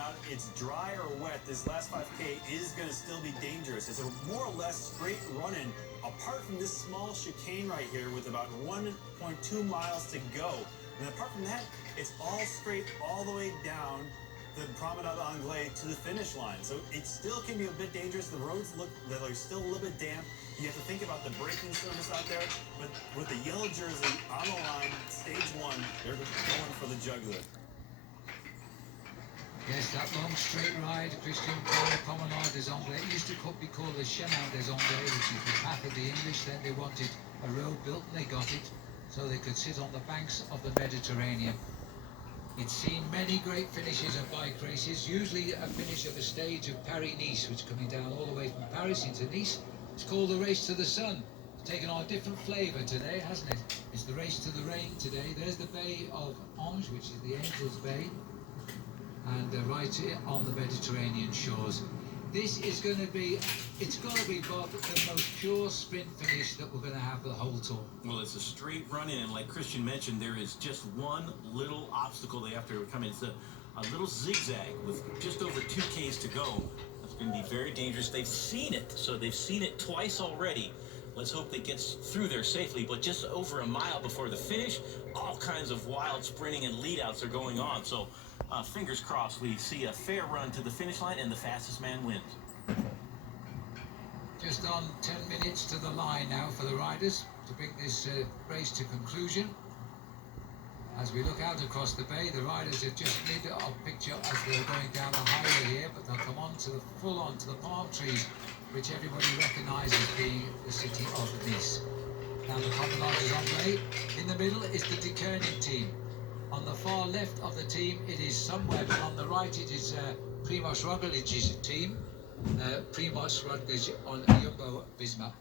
not it's dry or wet, this last 5K is going to still be dangerous. It's a more or less straight run-in, apart from this small chicane right here with about 1.2 miles to go. And apart from that, it's all straight all the way down the Promenade Anglais to the finish line. So it still can be a bit dangerous. The roads look, they're still a little bit damp. You have to think about the braking surface out there. But with the yellow jersey on the line, stage one, they're going for the jugular. Yes, that long straight ride, Christian, Promenade des Anglais. It used to be called the Chemin des Anglais, which is the path of the English. Then they wanted a road built and they got it so they could sit on the banks of the Mediterranean. It's seen many great finishes of bike races, usually a finish of a stage of Paris-Nice, which is coming down all the way from Paris into Nice. It's called the Race to the Sun. It's taken on a different flavour today, hasn't it? It's the Race to the Rain today. There's the Bay of Ange, which is the Angels Bay, and right here on the Mediterranean shores. This is going to be, it's got to be, Bob, the most pure sprint finish that we're going to have the whole tour. Well, it's a straight run-in, and like Christian mentioned, there is just one little obstacle they have to overcome. It's a little zigzag with just over 2 Ks to go. It's going to be very dangerous. They've seen it, so they've seen it twice already. Let's hope they get through there safely, but just over a mile before the finish, all kinds of wild sprinting and lead-outs are going on. So fingers crossed we see a fair run to the finish line and the fastest man wins. Just on 10 minutes to the line now for the riders to bring this race to conclusion. As we look out across the bay, the riders are just mid of picture as they're going down the highway here, but they'll come on to the full on to the palm trees, which everybody recognises being the city of Nice. Now the Promenade des Anglais. In the middle is the Deceuninck team. On the far left of the team it is somewhere, but on the right it is Primož Roglic's team. Primož Roglic on Jumbo-Visma.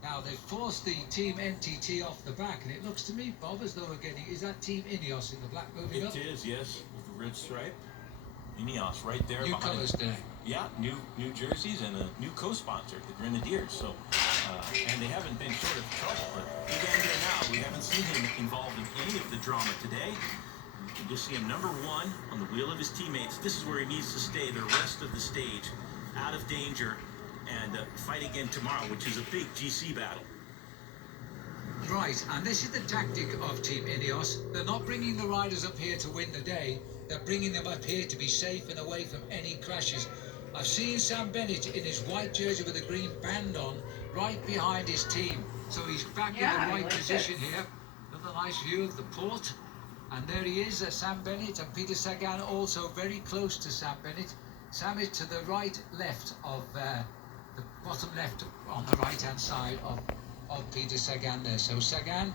Now they've forced the team NTT off the back, and it looks to me, Bob, as though we're getting, is that team Ineos in the black moving up? It is, yes, with the red stripe. Ineos right there. New colours there. Yeah, new jerseys and a new co-sponsor, the Grenadiers. So, and they haven't been short of trouble. But Uganda now, we haven't seen him involved in any of the drama today. You can just see him number 1 on the wheel of his teammates. This is where he needs to stay the rest of the stage, out of danger, and fight again tomorrow, which is a big GC battle. Right, and this is the tactic of Team Ineos. They're not bringing the riders up here to win the day. They're bringing them up here to be safe and away from any crashes. I've seen Sam Bennett in his white jersey with a green band on, right behind his team. So he's back in the right position here. Another nice view of the port. And there he is, Sam Bennett, and Peter Sagan also very close to Sam Bennett. Sam is to the left of the bottom left on the right-hand side of Peter Sagan there. So Sagan